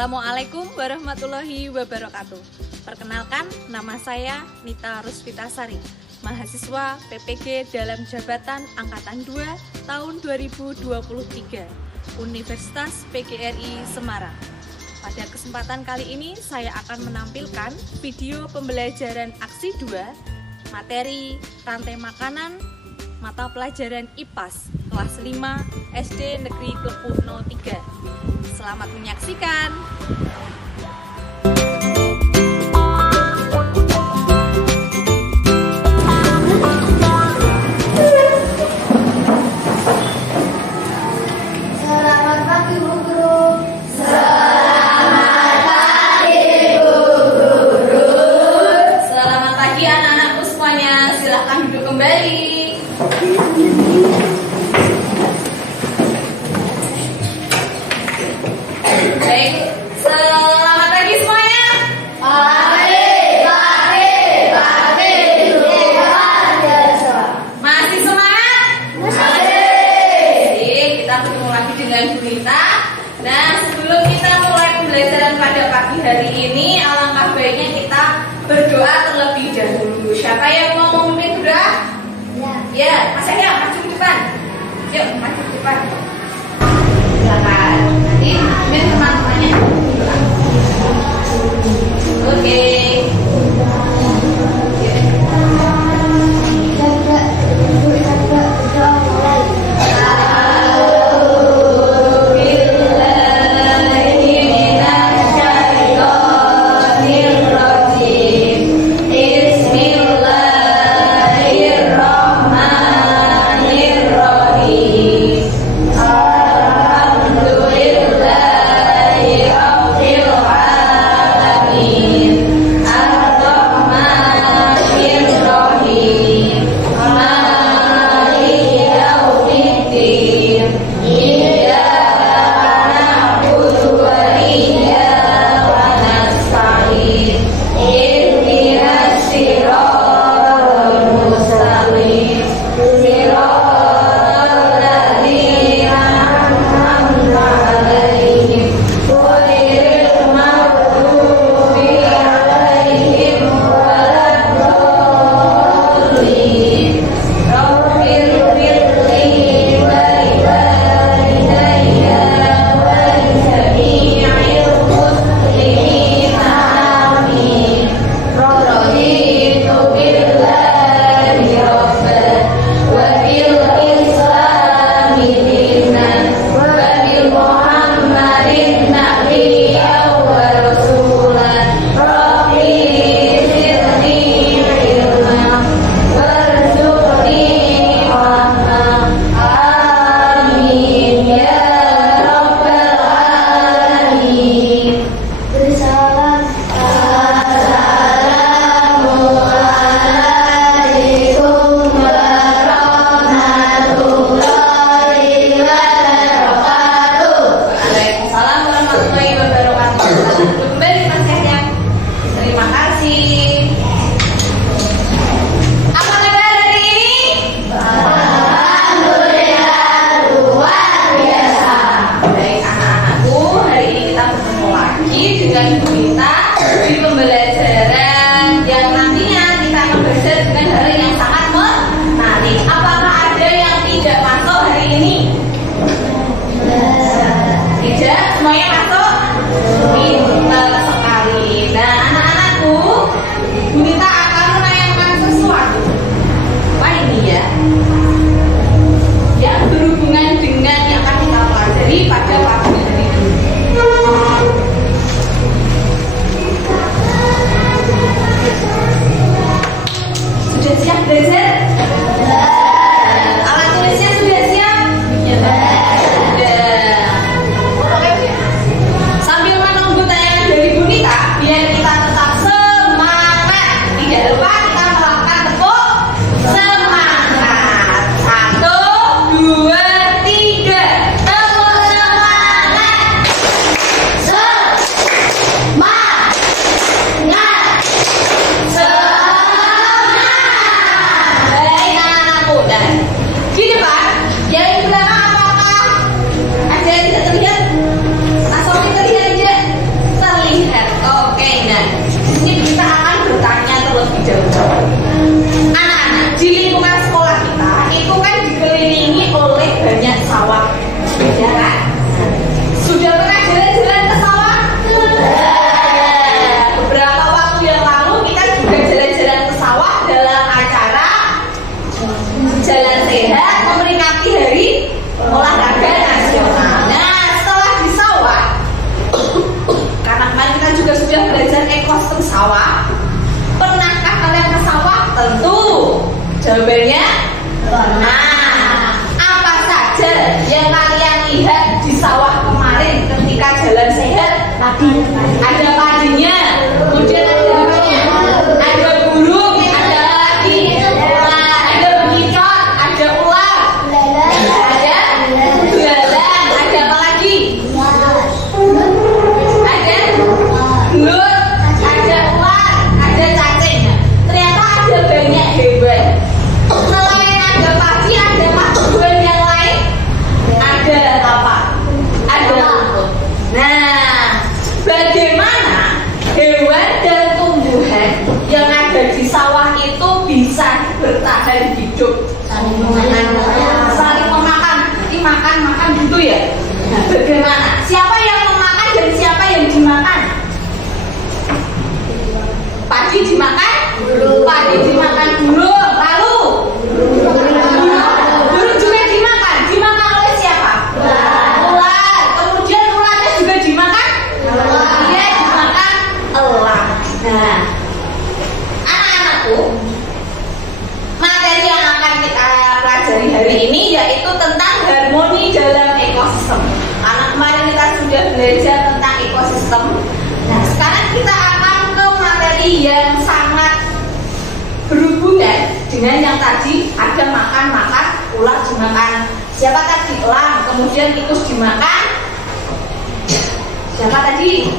Assalamualaikum warahmatullahi wabarakatuh. Perkenalkan, nama saya Nita Rusvitasari, mahasiswa PPG dalam jabatan Angkatan 2 tahun 2023, Universitas PGRI Semarang. Pada kesempatan kali ini saya akan menampilkan video pembelajaran aksi 2, materi rantai makanan, mata pelajaran IPAS, kelas 5 SD Negeri Klepu 03. Selamat menyaksikan. Selamat pagi Bu Guru. Selamat pagi Bu Guru. Selamat pagi anak-anakku semuanya. Silahkan duduk kembali. Baik, selamat pagi semuanya. Masih semangat? Masih. Kita ketemu lagi dengan Bu Nita. Nah, sebelum kita mulai pembelajaran pada pagi hari ini, alangkah baiknya kita berdoa terlebih dahulu. Siapa yang mau memimpin doa? Ya, Mas Eka, maju ke depan. Yuk, maju ke depan. Silakan. Nanti ambil teman-temannya. Oke. Alhamdulillah. sehat memperingati Hari Olahraga Nasional. Nah, setelah di sawah, karena kemarin kita juga sudah belajar ekosistem sawah. Pernahkah kalian ke sawah? Tentu. Jawabannya pernah. Apa saja yang kalian lihat di sawah kemarin ketika jalan sehat? Ada padinya, kemudian ada burung, ada lagi, ada bekicot, ada ular, ada belalang, ada apa lagi? Ada belut, ada ular, ada cacing. Ternyata ada banyak hewan. Selain ada padi, ada hewan yang lain. Ada apa? Ada rumput. Nah, bagaimana hewan dan tumbuhan yang ada di sawah itu bisa bertahan hidup? Saling memakan, jadi makan gitu ya. Nah, bagaimana? Siapa yang memakan dan siapa yang dimakan? Padi dimakan, padi dimakan burung, lalu burung juga dimakan. Dimakan oleh siapa? Ular. Kemudian ularnya juga dimakan. Dia dimakan elang. Nah, anak-anakku, materi yang akan kita pelajari hari ini yaitu tentang harmoni dalam ekosistem. Karena kemarin kita sudah belajar tentang ekosistem. Nah, sekarang kita akan ke materi yang sangat berhubungan dengan yang tadi. Ada makan, ular dimakan. Siapa tadi? Elang. Kemudian tikus dimakan. Siapa tadi?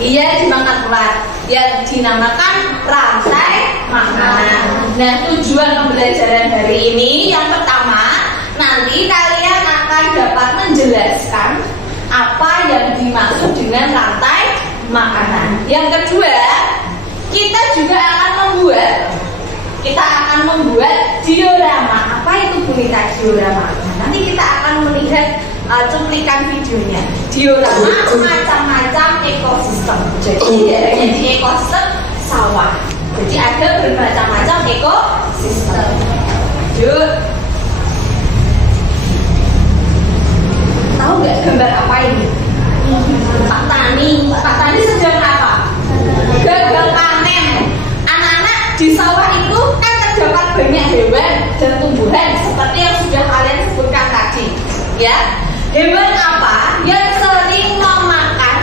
Iya, dimakan ular. Yang dinamakan rantai makanan. Nah, tujuan pembelajaran hari ini yang pertama, nanti kalian akan dapat menjelaskan apa yang dimaksud dengan rantai makanan. Yang kedua, kita juga akan membuat diorama. Apa itu boneka diorama? Nah, nanti kita akan melihat cuplikan videonya. Diorama macam-macam ekosistem. Jadi tidak hanya di ekosistem sawah. Jadi ada bermacam-macam ekosistem. Yuk. Tahu nggak gambar apa ini? Pak Tani sedang apa? Gagal panen. Anak-anak di sawah itu kan terdapat banyak hewan dan tumbuhan seperti yang sudah kalian sebutkan tadi, ya. Hewan apa yang sering memakan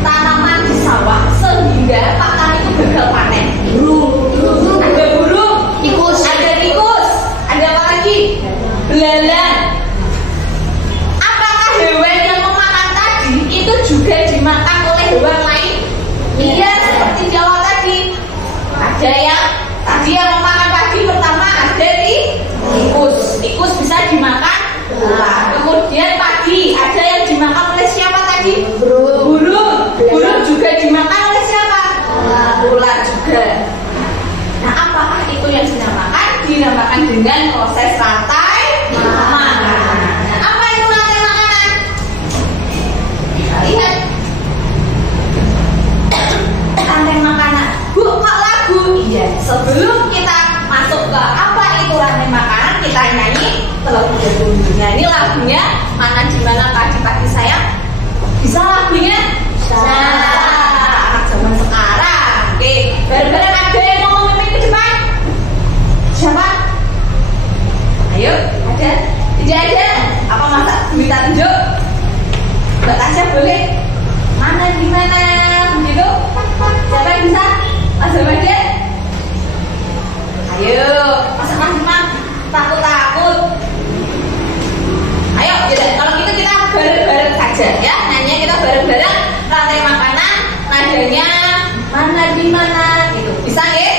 tanaman di sawah sehingga Pak Tani itu gagal panen? Burung. Ada burung, ada tikus, ada apa lagi? Belalang. Apakah hewan yang memakan tadi itu juga dimakan oleh hewan lain? Iya, seperti di awal tadi. Ada yang tadi yang memakan padi pertama ada tikus. Tikus bisa dimakan ular. Kemudian padi ada yang dimakan oleh siapa tadi? Burung. Burung juga dimakan oleh siapa? Ular juga. Nah, apakah itu yang dinamakan? Dinamakan dengan proses rantai makanan. Nah, apa itu rantai makanan? Kita lihat. Rantai makanan. Bu, kok lagu? Iya. Sebelum kita masuk ke apa itu rantai makanan, kita nyanyi terlebih dahulu. Nah, ini lagunya Mana di Mana Padi-Padi Sayang. Bisa lagunya? Bisa. Anak zaman sekarang. Oke, bareng-bareng ada yang mau memimpin ke depan? Siapa? Ayo, ada? Tidak ada? Apa masa minta tunjuk? Mbak Tasya boleh? Mana di mana? Begitu? Siapa yang bisa? Mas Zawadi? Ayo, mas takut. Ayo, yaudah. Kalau gitu kita bareng-bareng saja ya. Nanya kita bareng-bareng rantai makanan. Nadanya mana di mana? Gitu. Bisa nggih?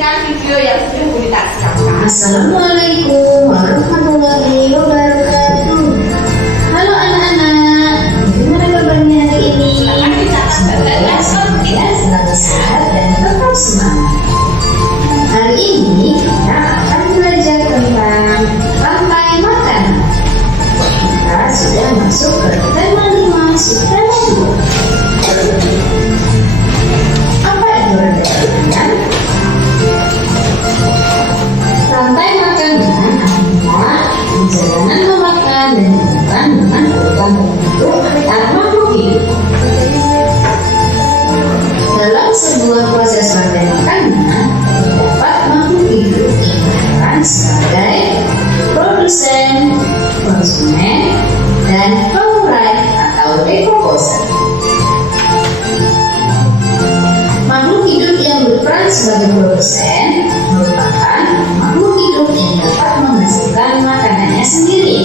menyaksikan video yang sudah Gurita siapkan. Assalamualaikum warahmatullahi wabarakatuh. Halo anak-anak, gimana kabarnya hari ini? Ya, selalu sehat dan tetap semangat. Hari ini kita akan belajar tentang rantai makan. Kita sudah masuk ke tema 5 subtema 2. Apa itu rantai makanan? Rantai makanan adalah perjalanan memakan dan makan dengan urutan tertentu antar makhluk hidup. Dalam sebuah proses rantai makanan, terdapat makhluk hidup yang berperan sebagai produsen, konsumen, dan pengurai atau dekomposer. Makhluk hidup yang berperan sebagai produsen merupakan makhluk hidup yang dapat menghasilkan makanannya sendiri.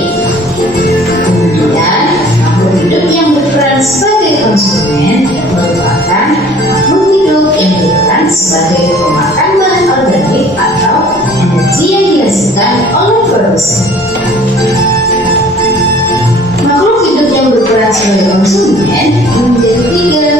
Kemudian, makhluk hidup yang berperan sebagai konsumen merupakan makhluk hidup yang berperan sebagai pemakan bahan organik atau energi yang dihasilkan oleh produsen. Makhluk hidup yang berperan sebagai konsumen menjadi 3.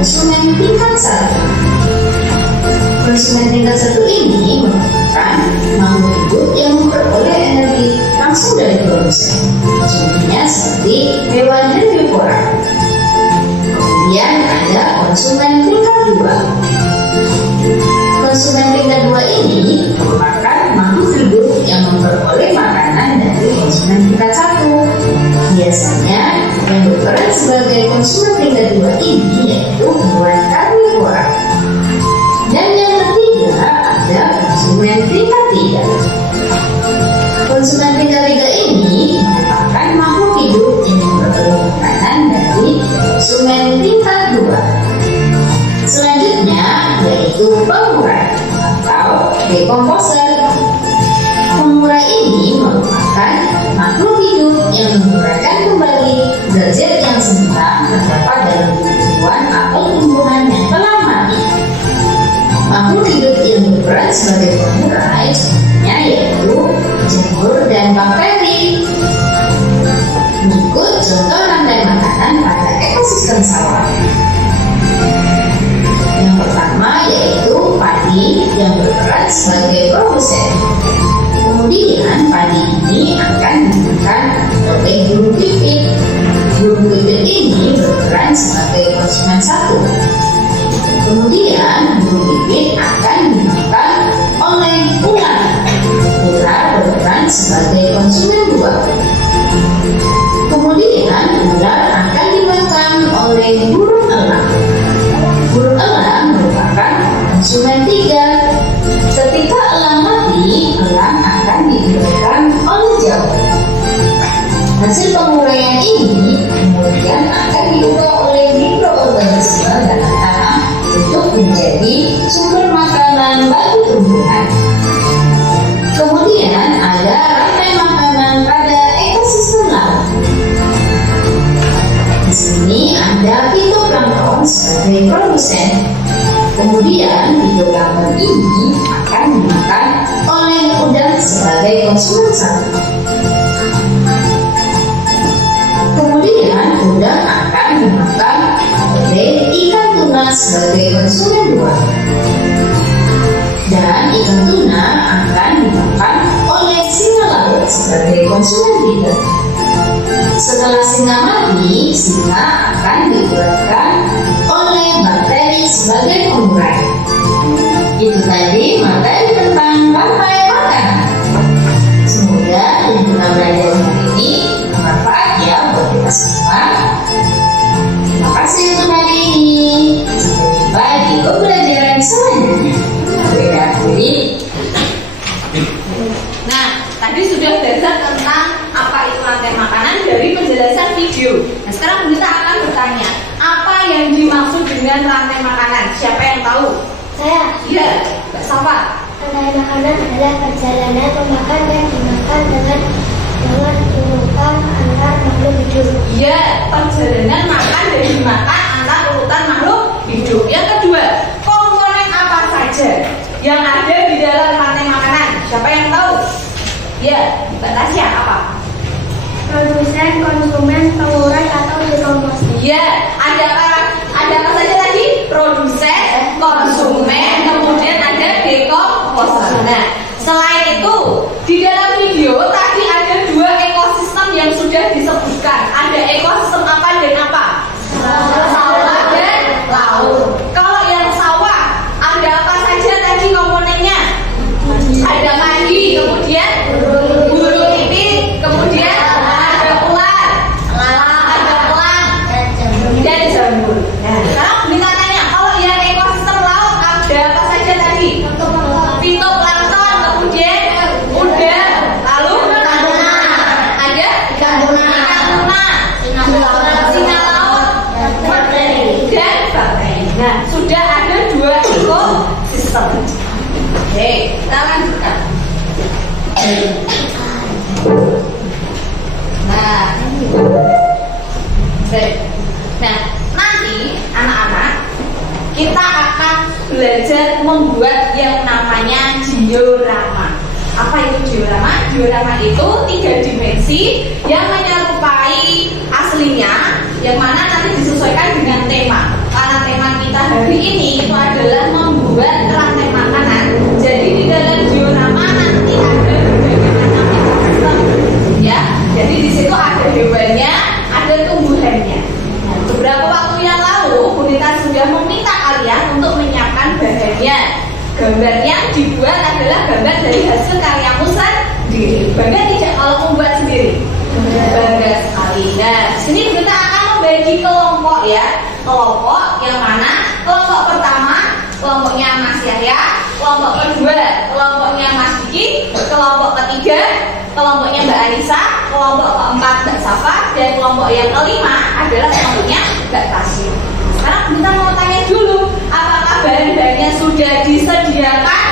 Konsumen tingkat 1. Konsumen tingkat 1 ini merupakan makhluk hidup yang memperoleh energi langsung dari produsen. Contohnya seperti hewan herbivora. Kemudian ada konsumen tingkat 2. Konsumen tingkat 2 ini merupakan makhluk hidup yang memperoleh makanan dari konsumen tingkat 1. Biasanya yang berperan sebagai konsumen tingkat 2 ini yaitu hewan karnivora. Dan yang ketiga ada konsumen tingkat 3. Konsumen tingkat 3 ini merupakan makhluk hidup yang memperoleh makanan dari konsumen tingkat 2. Selanjutnya yaitu pengurai atau dekomposer. Pengurai ini merupakan makhluk hidup yang menguraikan kembali zat-zat yang semula terdapat dalam tumbuhan atau tumbuhan yang telah mati. Makhluk hidup yang berperan sebagai pengurai contohnya yaitu jamur dan bakteri. Berikut contoh rantai makanan pada ekosistem sawah. Yang pertama yaitu padi yang berperan sebagai produsen. Kemudian padi ini akan dimakan oleh burung pipit. Burung pipit ini berperan sebagai konsumen 1. Kemudian burung pipit akan dimakan oleh ular. Ular berperan sebagai konsumen 2. Kemudian ular akan dimakan oleh burung elang. Burung elang merupakan konsumen 3. Ketika elang mati, elang akan dimakan oleh jamur. Hasil penguraian ini kemudian akan diubah oleh mikroorganisme dalam tanah untuk menjadi sumber makanan bagi tumbuhan. Kemudian ada rantai makanan pada ekosistem laut. Di sini ada fitoplankton sebagai produsen. Kemudian fitoplankton ini akan dimakan oleh udang sebagai konsumen 1. Kemudian udang akan dimakan oleh ikan tuna sebagai konsumen 2. Dan ikan tuna akan dimakan oleh singa laut sebagai konsumen 3. Setelah singa mati, singa akan diuraikan oleh bakteri sebagai pengurai. Itu tadi materi tentang rantai makanan. Semoga yang kita belajar hari ini bermanfaat ya buat kita semua. Terima kasih untuk hari ini. Sampai jumpa di pembelajaran selanjutnya. Nah, tadi sudah belajar tentang apa itu rantai makanan dari penjelasan video. Nah, sekarang kita akan bertanya, apa yang dimaksud dengan rantai makanan? Siapa yang tahu? Saya. Iya, Mbak Safa. Rantai makanan adalah perjalanan pemakan dan dimakan dengan urutan antar makhluk hidup. Iya, perjalanan makan dan dimakan antar urutan makhluk hidup. Yang kedua, komponen Ya, Mbak Tasya apa? Produsen, konsumen, pengurai atau dekomposi. Ya, ada apa saja tadi? Produsen, konsumen, kemudian ada dekomposer. Nah, selain itu di dalam video tadi ada 2 ekosistem yang sudah disebutkan. Ada ekosistem apa dan apa? Sawah dan laut. Kalau yang sawah ada apa saja tadi komponennya? Ada padi, kemudian burung pipit, kemudian ada ular, ada elang, dan jamur. Nah, sekarang kita tanya, kalau yang ekosistem laut ada apa saja tadi? Fitoplankton, kemudian udang, lalu ada ikan tuna, singa laut, dan bakteri. Nah, sudah ada 2 ekosistem. Oke, kita lanjutkan. Nah, nanti anak-anak kita akan belajar membuat yang namanya diorama. Apa itu diorama? Diorama itu 3 dimensi yang menyerupai aslinya, yang mana nanti disesuaikan dengan tema. Karena tema kita hari ini itu adalah membuat rantai makanan. Jadi di dalam diorama nanti ada berbagai macam ekosistem, ya. Jadi di situ ada hewannya, ada tumbuhannya. Nah, beberapa waktu yang lalu, Bunita sudah meminta kalian untuk menyiapkan bahannya. Gambar yang dibuat adalah gambar dari hasil karyamu sendiri. Bangga tidak kalau membuat sendiri? Bangga sekali. Nah, di sini kita akan membagi kelompok ya. Kelompok yang mana? Kelompok pertama, kelompoknya Mas Yahya. Kelompok kedua, kelompoknya Mas Diki. Kelompok ketiga, kelompoknya Mbak Anissa. Kelompok keempat Mbak Safa. Dan kelompok yang kelima adalah kelompoknya Mbak Tasya. Sekarang kita mau tanya dulu, apakah bahan-bahannya sudah disediakan?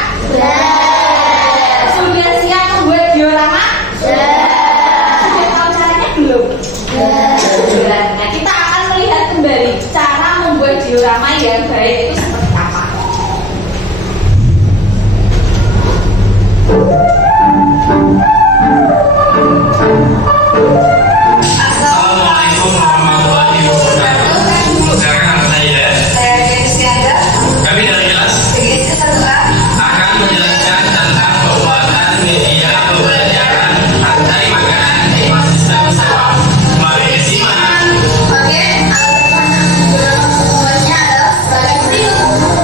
Sudah siap membuat diorama? Sudah tahu caranya belum? Nah, kita akan melihat kembali cara membuat diorama yang baik itu seperti apa. Assalamualaikum warahmatullahi wabarakatuh. Sekarang saya kami dari kelas akan menjelaskan tentang pembuatan media pembelajaran rantai makanan di ekosistem sawah. Mari disimak.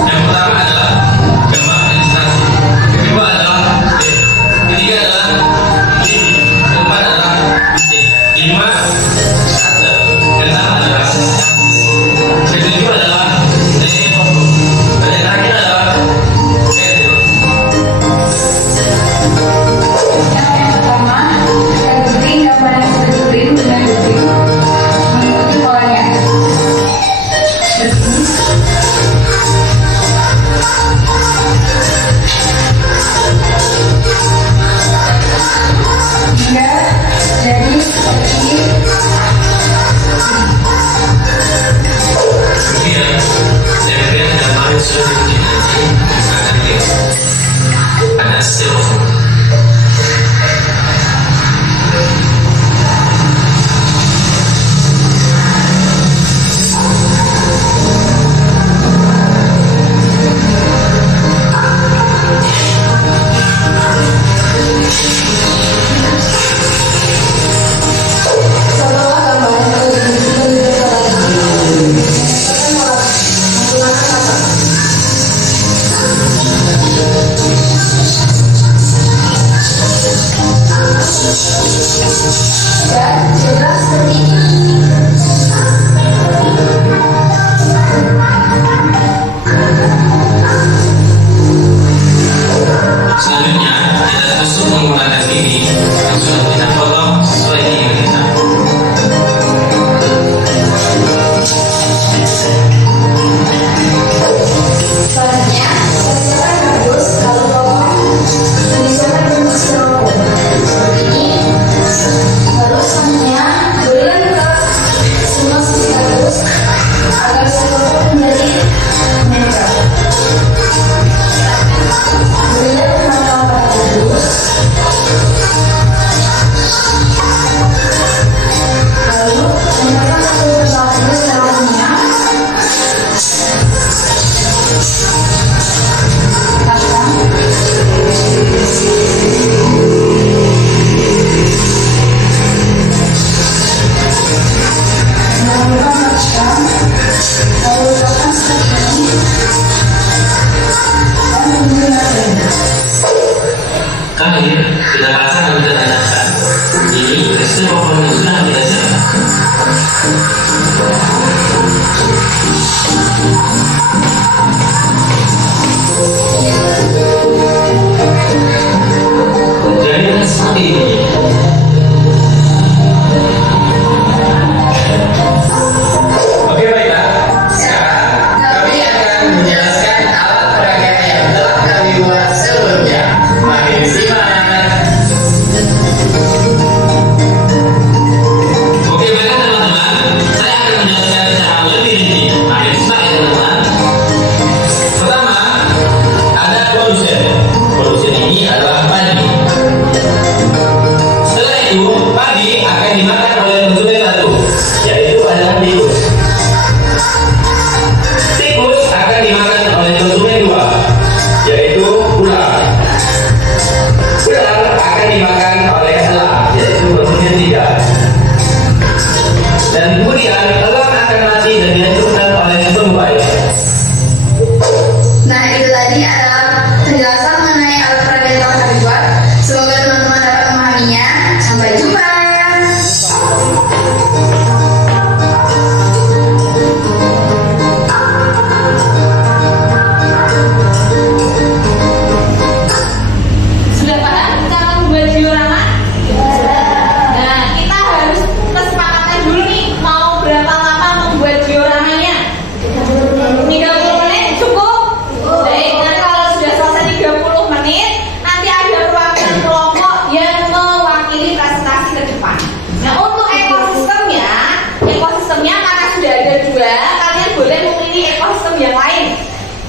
Yang pertama adalah gambar ilustrasi. Kedua adalah ketiga adalah keempat adalah lima keenam adalah ketujuh adalah dan yang terakhir adalah Yang pertama, ikuti gambar yang sudah diberi dengan detail. Mengikuti polanya. Hingga jadi seperti kemudian saya berikan gambar yang sudah dibikin nanti misalkan ada styrofoam. setelah gambar yang sudah diberi menggunakan kata. kali kita baca dan kita tanyakan. Ini Kristen maupun Muslim kita siapa? Jadi seperti ini. Oke baiklah. Sekarang kami akan menjelaskan alat peraga yang telah kami buat sebelumnya. Mari disimak. Oke baiklah teman-teman, saya akan menjelaskan secara lebih rinci. Mari disimak ya teman-teman. Pertama, ada produsen. Produsen ini adalah padi. Setelah itu, padi akan dimakan oleh konsumen satu, yaitu adalah tikus. Tikus akan dimakan oleh konsumen dua, yaitu ular. Ular akan dimakan oleh elang, yaitu konsumen tiga. Dan kemudian elang akan mati dan dihancurkan oleh pembuai. Nah, itu tadi adalah penjelasan mengenai alat peraga yang telah kami buat. Semoga teman-teman dapat memahaminya. Sampai jumpa. Sudah paham cara membuat diorama? Nah, kita harus kesepakatan dulu nih, mau berapa lama membuat dioramanya? 30 menit cukup? Baik, nah kalau sudah selesai 30 menit, nanti ada perwakilan kelompok yang mewakili presentasi ke depan. Nah, untuk ekosistemnya karena sudah ada dua, kalian boleh memilih ekosistem yang lain.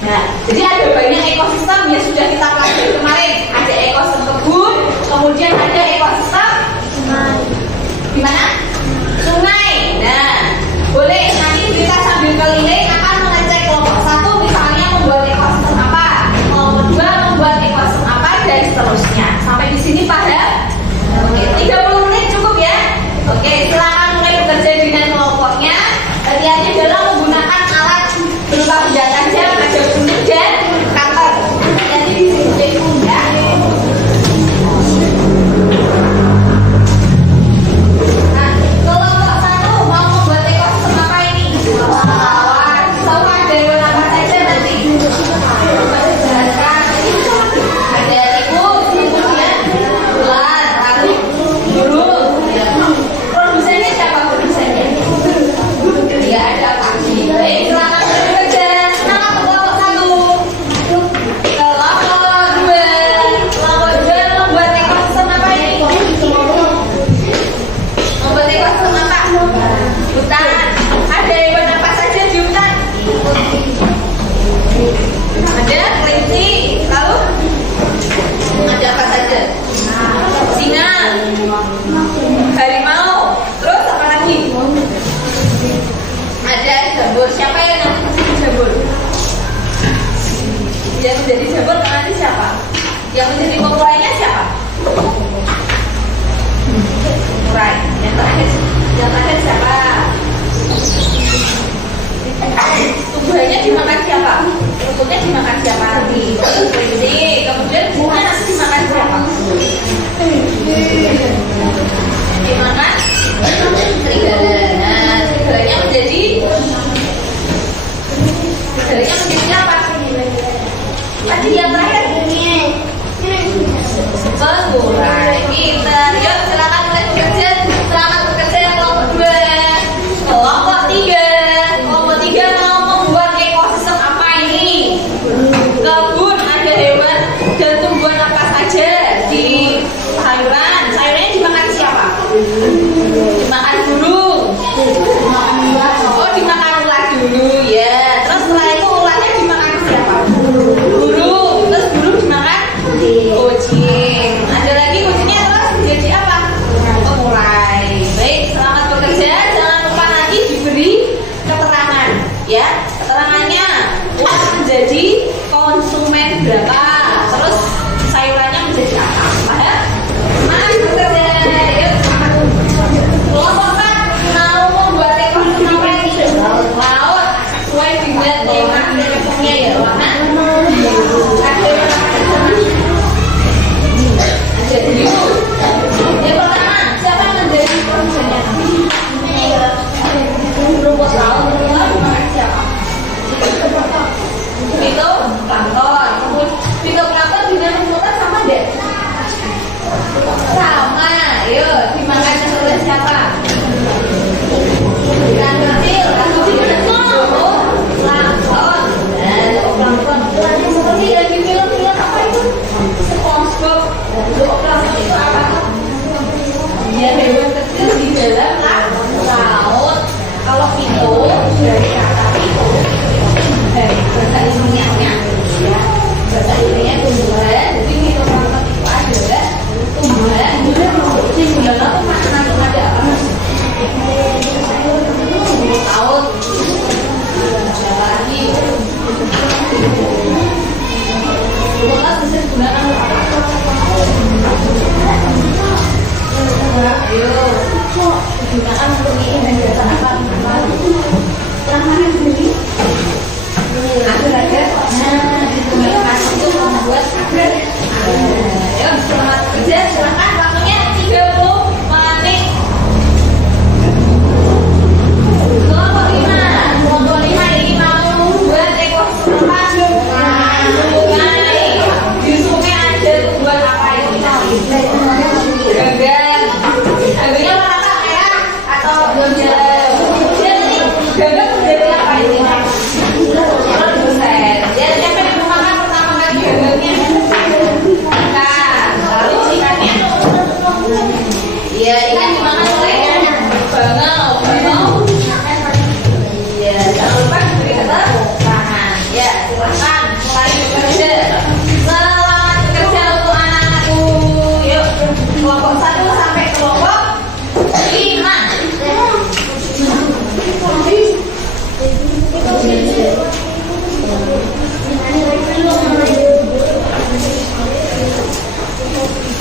Nah, jadi ada banyak ekosistem yang sudah kita pelajari kemarin. Ada ekosistem kebun, kemudian ada ekosistem di mana? Sungai. Nah, boleh nanti kita sambil keliling akan mengecek kelompok satu misalnya membuat ekosistem apa, kelompok dua membuat ekosistem apa, dan seterusnya. Sampai di sini paham? Oke, 30 menit cukup ya. Oke, silakan mulai bekerja dengan kelompoknya. Hati-hati dalam menggunakan alat berupa benda tajam, ada gunting dan cutter. Hati-hati di sini ya. Nah, kelompok satu mau membuat ekosistem apa ini? Awan. Tahu ada hewan apa saja nanti? Ada tikus ya, ular, lalu burung. Produsennya siapa produsennya? Ya ada pagi. Baik, selamat bekerja. Semangat kelompok satu. Kelompok dua. Kelompok dua membuat ekosistem apa ini? Membuat ekosistem apa? Hutan. Ada hewan apa saja di hutan? Ada kelinci. Lalu ada apa saja? Singa, harimau. Terus apa lagi? Ada jambur. Siapa yang nanti jambur? Yang menjadi jambur nanti siapa? Yang menjadi pemulainya siapa? Pemulai. Yang terakhir siapa? Tubuhnya dimakan siapa? Rumputnya dimakan siapa nanti? Kelinci. Kemudian buahnya nanti dimakan siapa? Dimakan serigala. Nah, serigalanya menjadi apa? Tadi yang terakhir pengurai. Kita yuk silakan mulai bekerja. Selamat bekerja kelompok dua. Kelompok tiga mau membuat ekosistem apa ini? Kebun, ada hewan dan tumbuhan apa saja di sayuran. Sayurannya dimakan siapa? Dimakan burung. Oh, dimakan ular dulu ya. Terus setelah itu ularnya dimakan siapa? Burung. Terus burung dimakan kucing. Ada lagi kucingnya terus jadi apa? Pemulai. Baik, selamat bekerja. Jangan lupa nanti diberi keterangan ya. Keterangannya ular menjadi konsumen berapa? Terus sayurannya menjadi apa? Paham? Mari bekerja. Yuk. Kelompok 4 mau membuat ekosistem apa ini? Laut. Sesuai dengan tema punya ya, warna. Ada warna Ayo, digunakan untuk ini dan apa? Tangan sendiri. Agar-agar. Nah, digunakan untuk membuat agar. Ayo, selamat kerja. Silakan waktunya 30 menit. Kelompok 5 ini mau buat ekor serupan. Di sungai ada buat apa ini? Gagal. Gagalnya warna merah atau hijau? Gagal dari apa ini? Dia siapa yang memakan pertama kali gagalnya? Ikan. Lalu ikannya? Iya, ikan dimakan oleh bangau. Iya, jangan lupa diberi tangan. Ya, silakan mulai bekerja. Selamat bekerja untuk anak-anakku. Yuk, kelompok 1 sampai kelompok 5.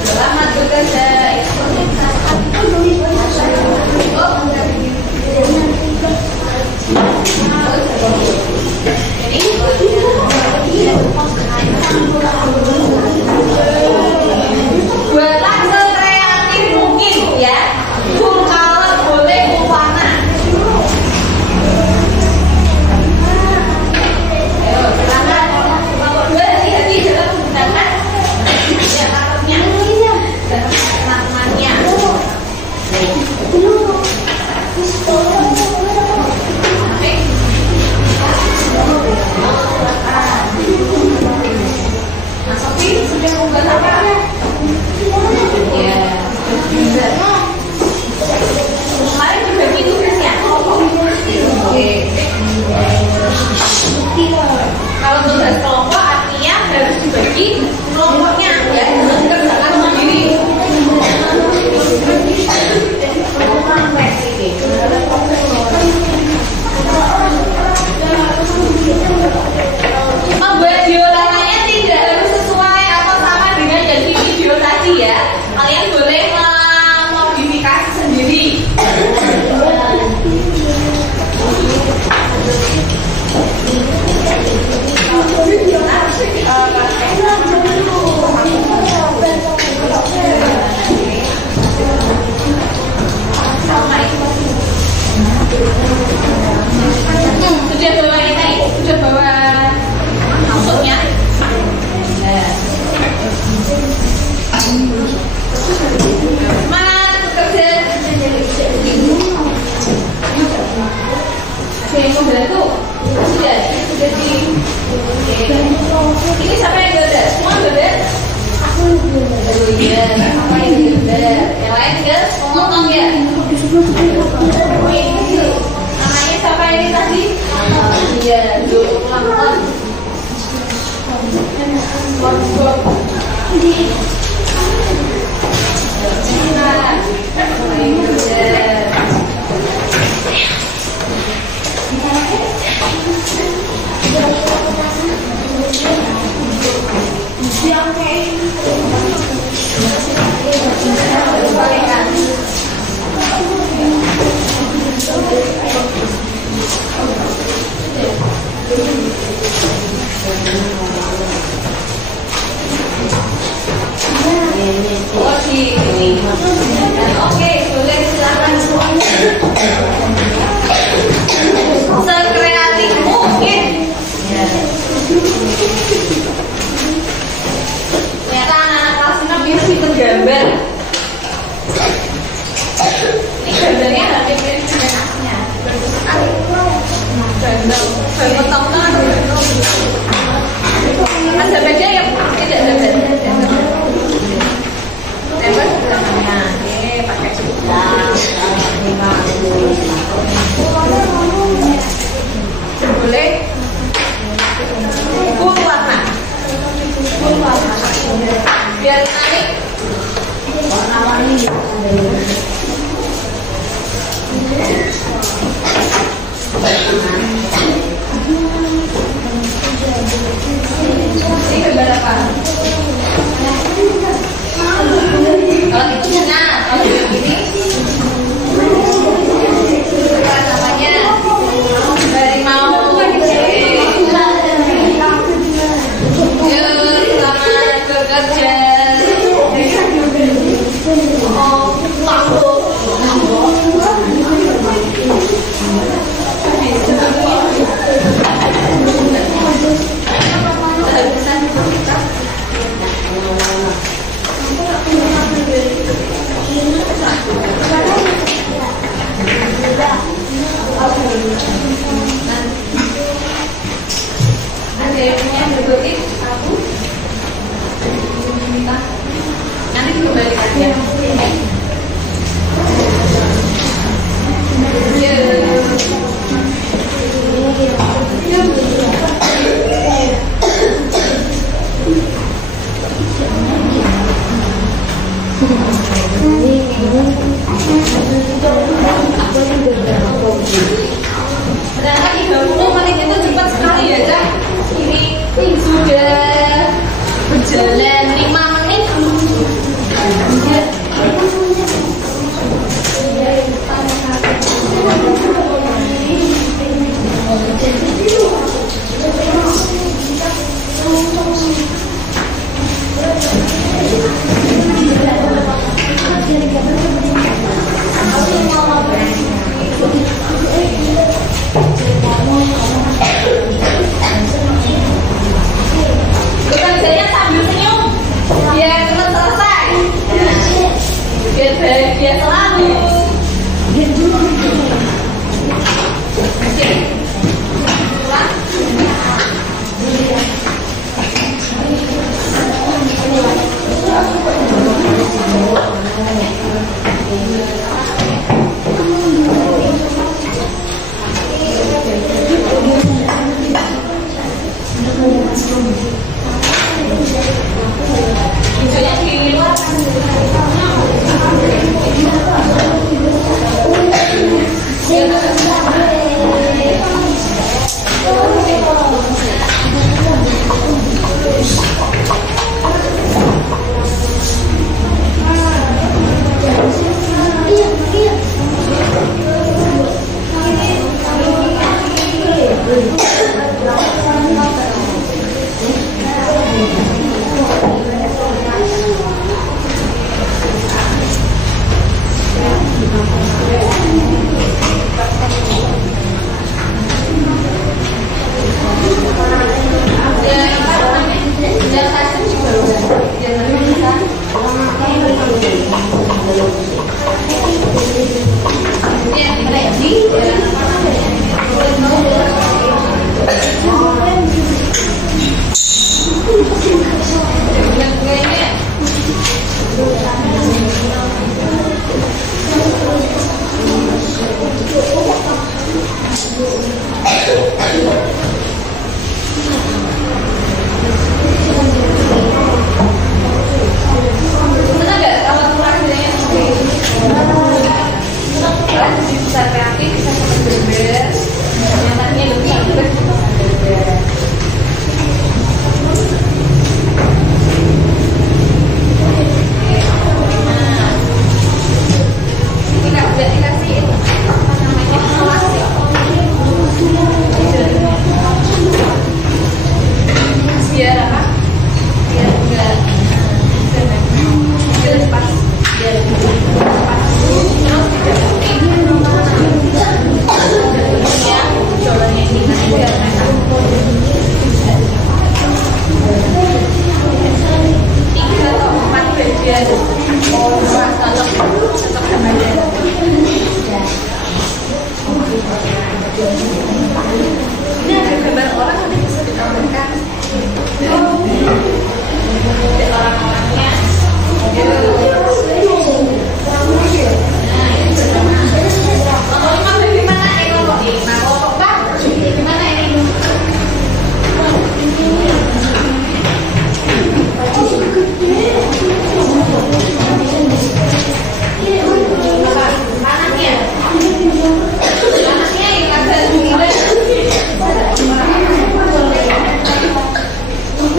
Selamat bekerja. Buatlah sekreatif mungkin ya. Full color boleh full warna. Ayo, silakan. Kelompok 2 hati-hati jangan menggunakan ya kartunya dan teman-temannya. Mas Sofi sudah membuat apa? Ya, kemarin berbagi tugasnya. Oke. Kalau tugas kelompok artinya harus dibagi kelompoknya ya, jangan kerjakan sendiri. Membuat dioramanya tidak harus sesuai atau sama dengan dari video tadi ya. Kalian boleh memodifikasi sendiri. Sudah bawa ini, sudah bawa maksudnya. Semangat bekerja. Ada yang membantu? Sudah di. Ini siapa yang ada? Semua ada? Aku ya. Apa yang ada? Yang lain juga ngomong ya. Namanya siapa ini tadi? Iya, dulu pelan-pelan. Oke, boleh silakan semuanya. Sekreatif mungkin. Ternyata anak-anak kelas 6 dia pintar gambar. Ini gambarnya hampir mirip dengan aslinya. Potong-potong. Ada beda yang tidak ada beda. Tembak namanya. Ini pakai sudah. Boleh. Full warna. Biar naik. Warna-warni. Ini gambar apa? Kalau itu nah, kalau ini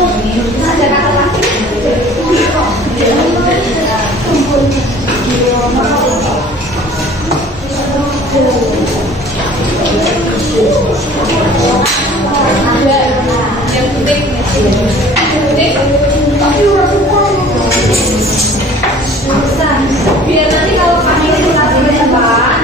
Ada kata lagi. Ada yang penting, biar nanti kalau kami kita depan,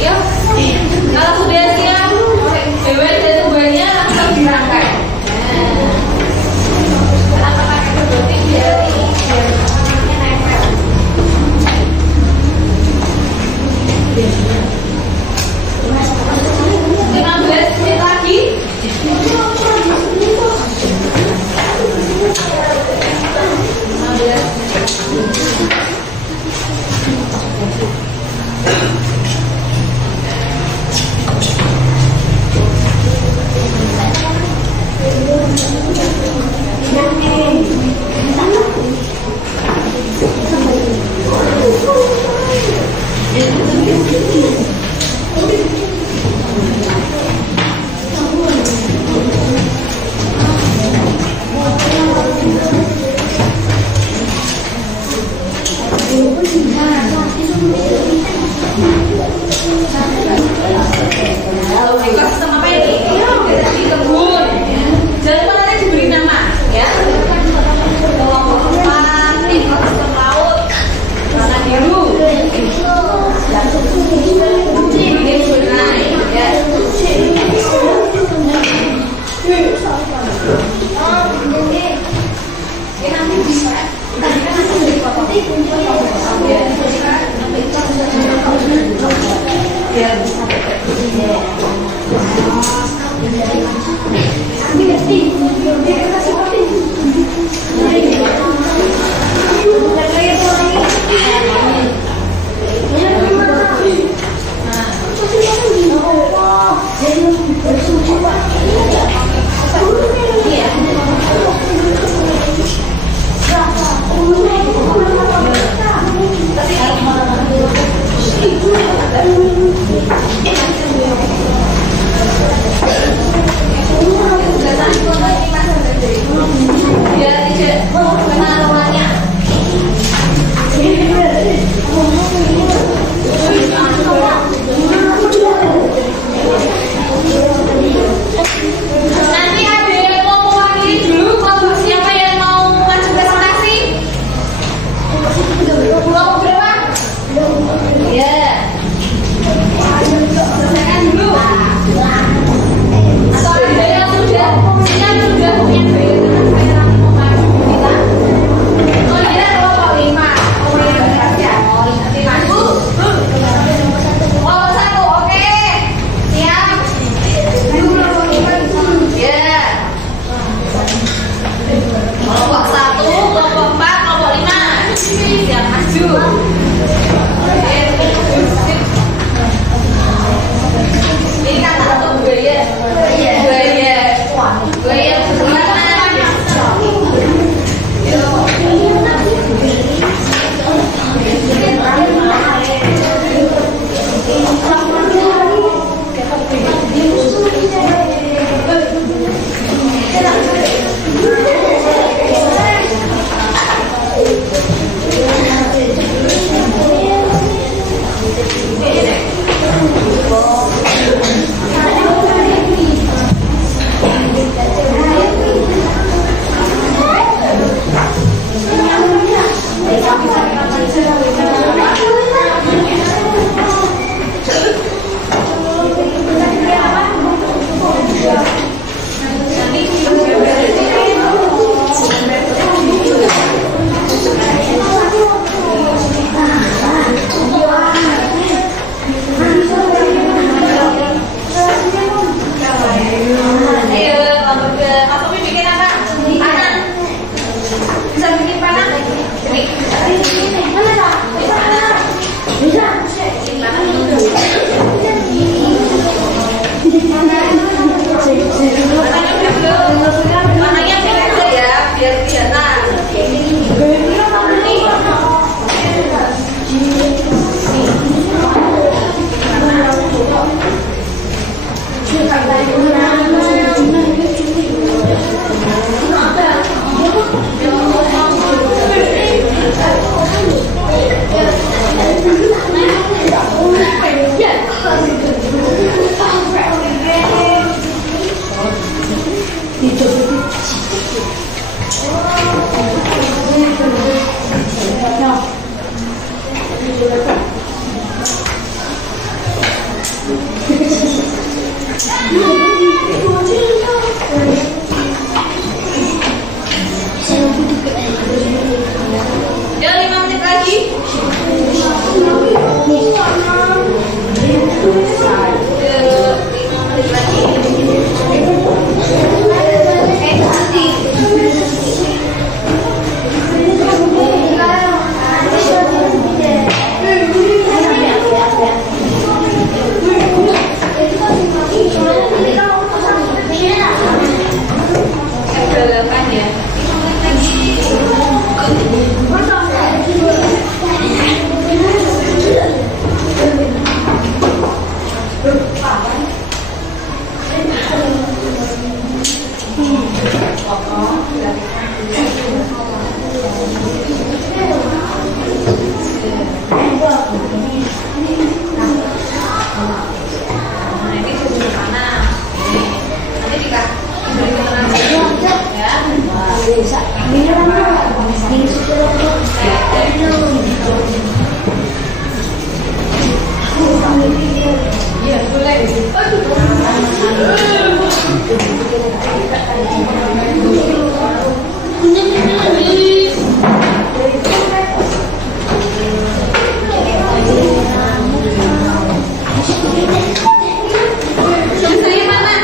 ya, kalau sudah siap, hewan dan tubuhnya langsung dirangkai. Kenapa pakai berdoting biar tangannya nempel. 15 menit lagi. Ekosistem apa ini? Di kebun. Jangan lupa nanti diberi nama, ya. Kelompok 4, ekosistem laut, warna biru. Ini sungai, ya. Ini nanti bisa. Tadi kan masih beri foto. Ya. Tapi Ini sudut mana? Nanti diberi keterangan ya. Iya, boleh. Selesai mana?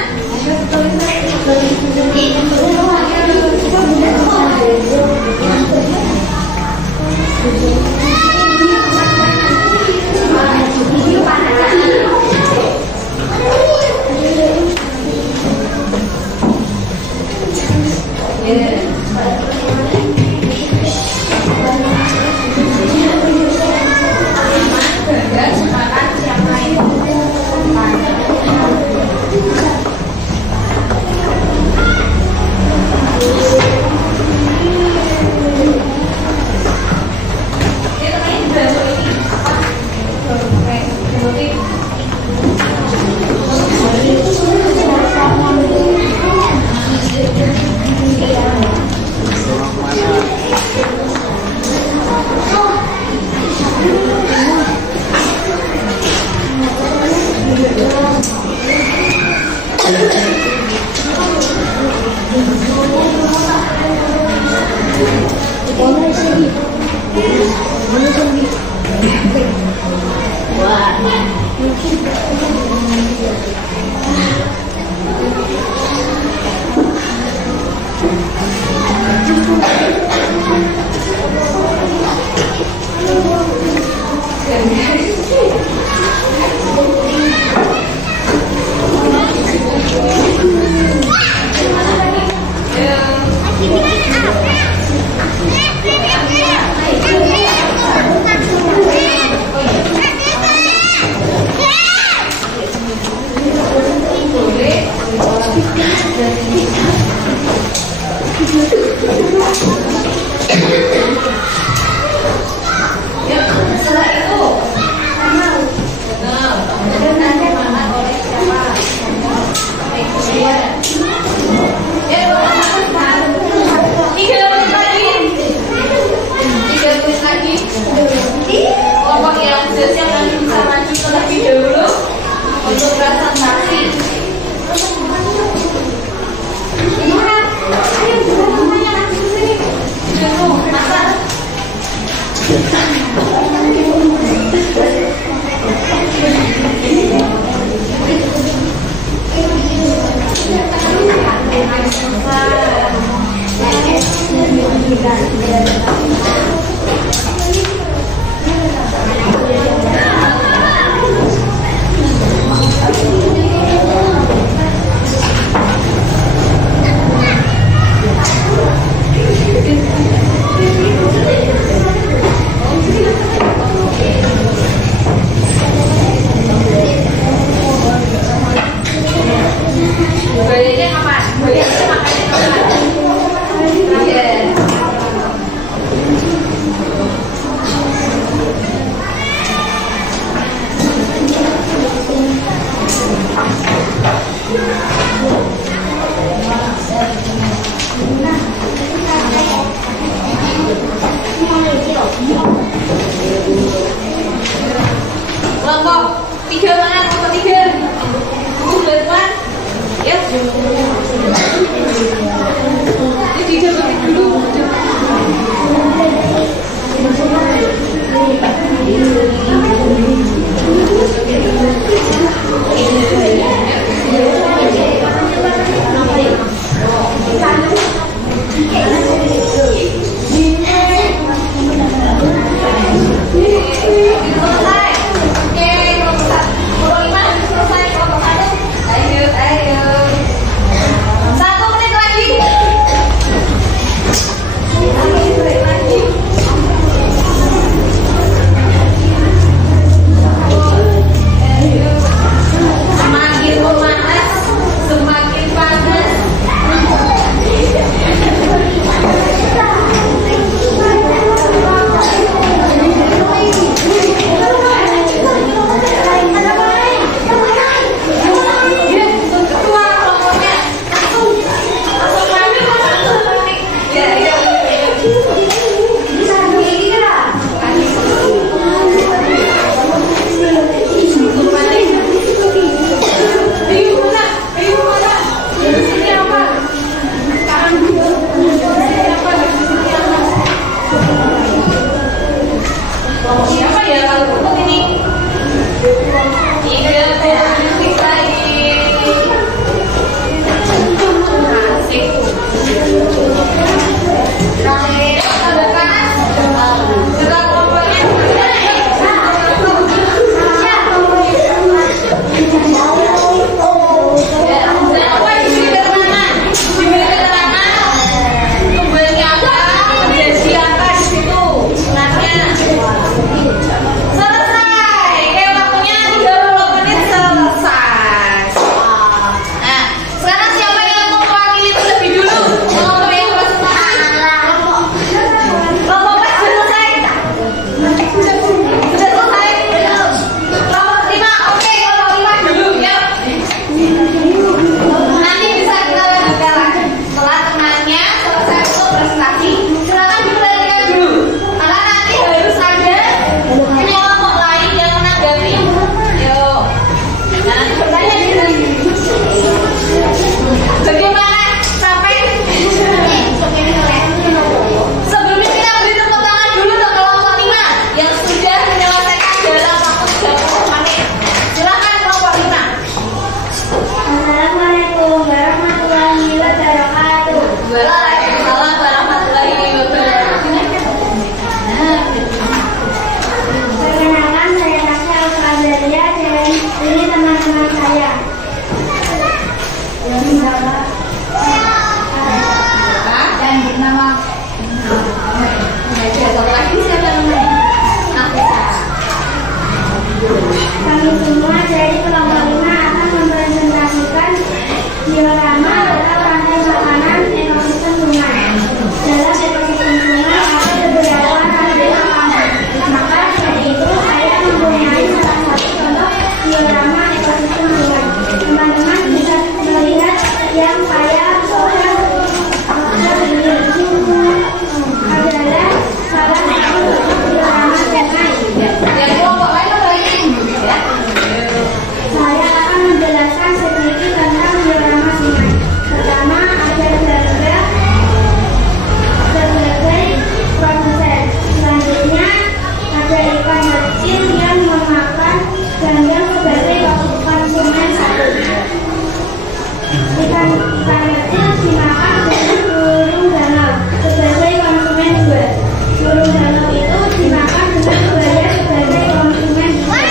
ikan kecil dimakan dengan burung danau sebagai konsumen buah. Burung danau itu dimakan dengan buaya sebagai konsumen buah.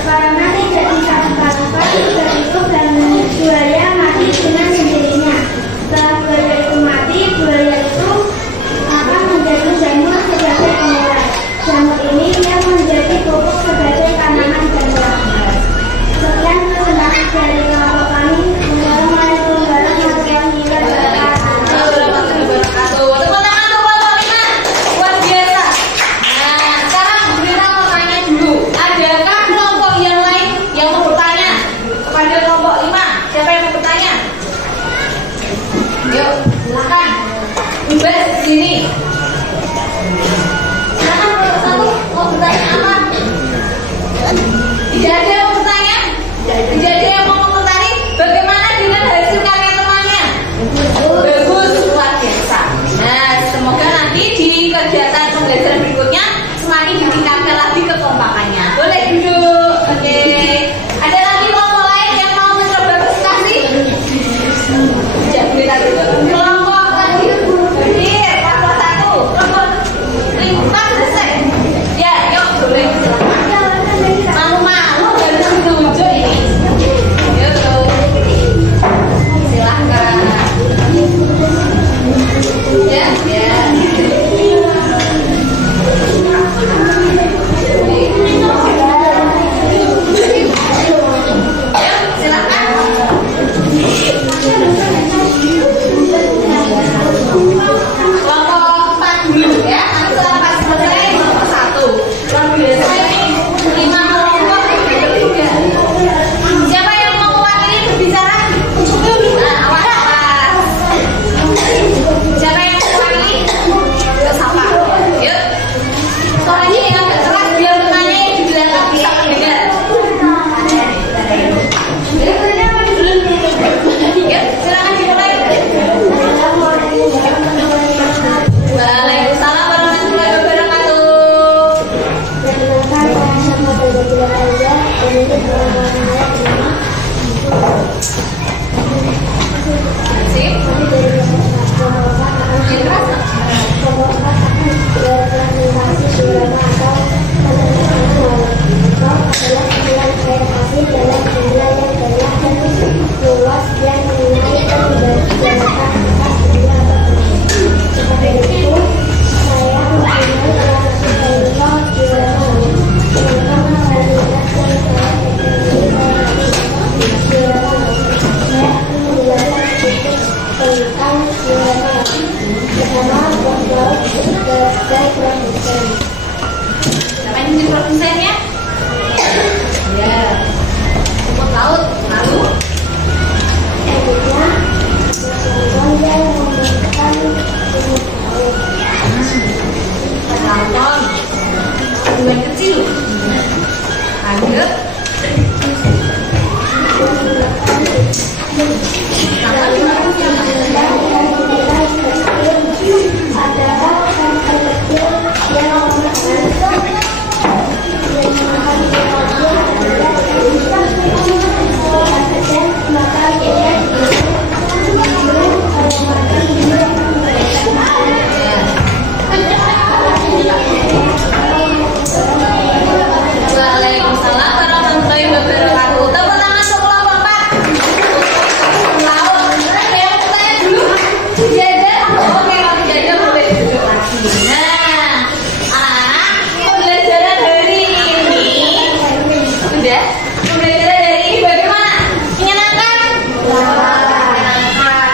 Karena tidak bisa dilakukan sudah itu dan buaya mati dengan sendirinya. Setelah buaya itu mati, buaya itu akan menjadi jamur sebagai pengoleh. Jamur ini yang menjadi pupuk sebagai tanaman jamur. Sekian penjelasan dari kelompok kami. Assalamualaikum warahmatullahi wabarakatuh. Tepuk tangan untuk kelompok 5. Luar biasa. Nah, sekarang kita mau tanya dulu. Adakah kelompok yang lain yang mau bertanya kepada kelompok 5? Siapa yang mau bertanya? Yuk, silakan. Bebas di sini. Silakan kelompok 1 mau bertanya apa? Tidak ada yang mau bertanya? Tidak ada yang mau mengomentari bagaimana dengan hasil karya temannya? Bagus, luar biasa. Nah, semoga nanti di kegiatan pembelajaran berikutnya semakin ditingkatkan lagi kekompakannya. Boleh duduk. Oke. Ada lagi kelompok lain yang mau mencoba prestasi? Ya, boleh tadi. Kelompok lagi. Hadir, kelompok 1. Kelompok 5 selesai. Ya, yuk boleh. Malu-malu gak bisa tunjuk ini. Yuk. Silahkan. Ya, ya. Produsennya? Ya. Rumput laut, lalu? Plankton. Tumbuhan kecil. Lanjut. Waalaikumsalam warahmatullahi wabarakatuh. Tepuk tangan untuk kelompok 4. Laut. Ada yang bertanya dulu? Jajan? Oke, kalau jajan boleh duduk lagi. Nah, anak-anak, pembelajaran hari ini udah. Pembelajaran hari ini bagaimana? Menyenangkan? Menyenangkan.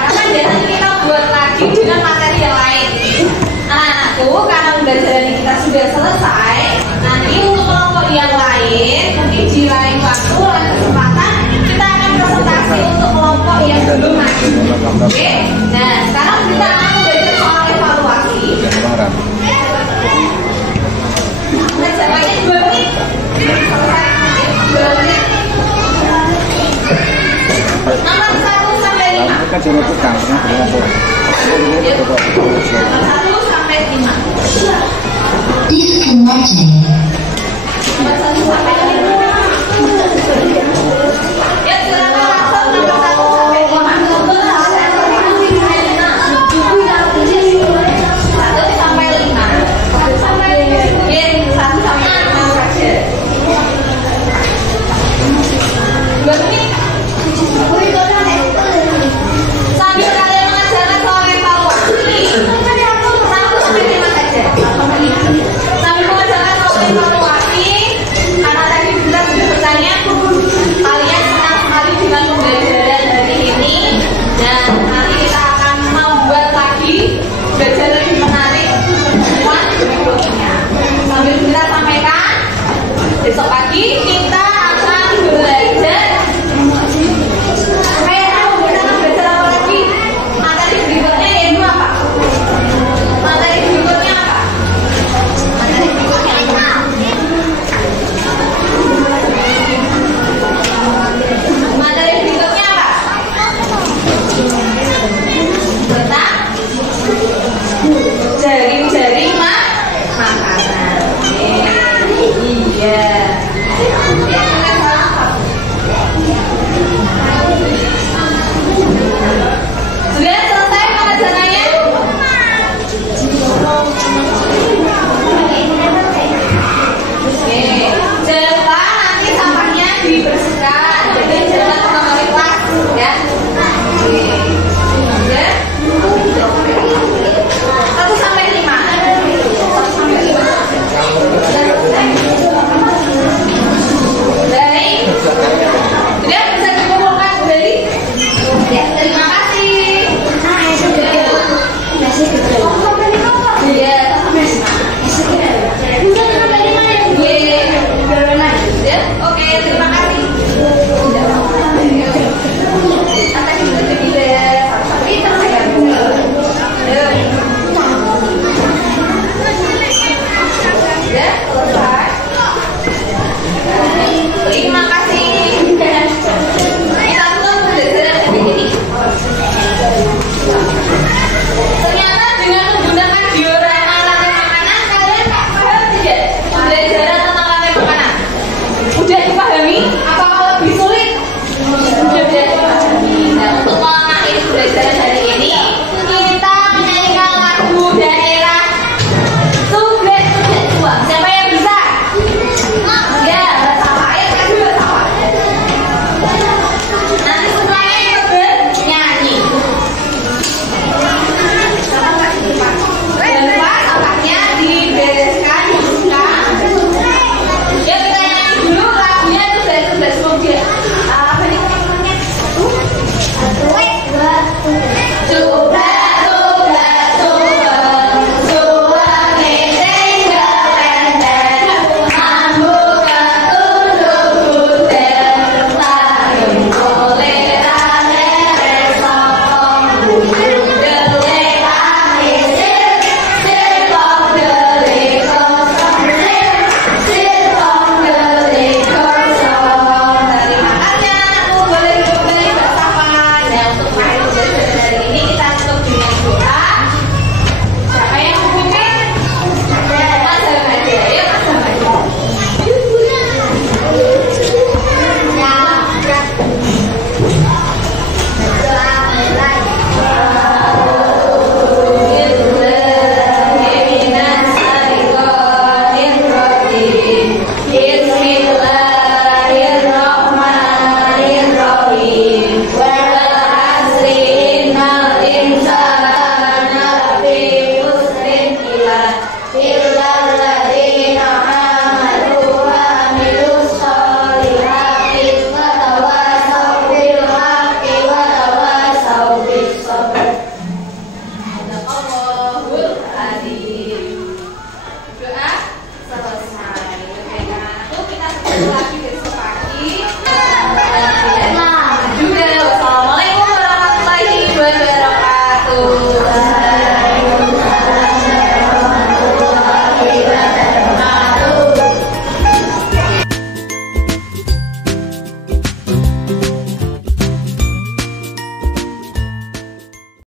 Kan nanti kita buat lagi dengan materi yang lain. Anak-anakku, karena pembelajaran ini kita sudah selesai, nanti untuk kelompok yang lain, mungkin di lain waktu, lain kesempatan, kita akan presentasi untuk kelompok yang belum maju. Oke? Nah, sekarang kita akan belajar soal evaluasi. Jawabannya 2 menit. Selesai. 2 menit. Nomor 1 sampai 5. Kan sudah tukang pernah berlaku. Nomor 1 sampai 5. Disconnected. Nomor 1 sampai 5. Ya, silakan langsung Terima kasih. Kita tutup pembelajaran di sini. Ternyata dengan menggunakan diorama rantai makanan, kalian paham tidak pembelajaran tentang rantai makanan? Udah dipahami? Apakah lebih sulit? Sudah dipahami. Nah, untuk mengakhiri pembelajaran